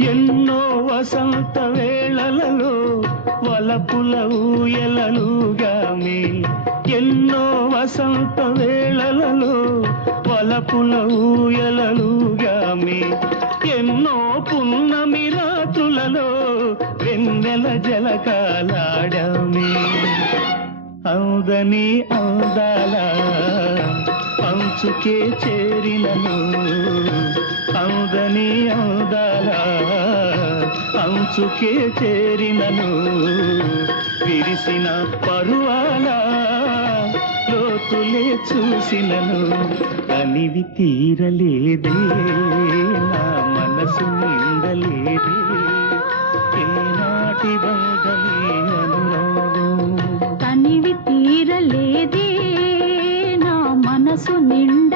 ఎన్నో వసంత వేళలలో వలపుల ఊయలలుగామే ఎన్నో వసంత వేళలలో వలపుల ఊయలలుగామే ఎన్నో పున్నమి రాత్రులలో వెన్నెల జలకాలాడమే. అవుదని అందాల అంచుకే చేరినను. అవుదని అంచుకే చేరినను. విరిసిన పరువాల లోతులే చూసినను. అనివి తీరలేదే నా మనసు నిండలేదే. ఏనాటి బంధమే అనురాగం తనివి తీరలేదే నా మనసు నిండు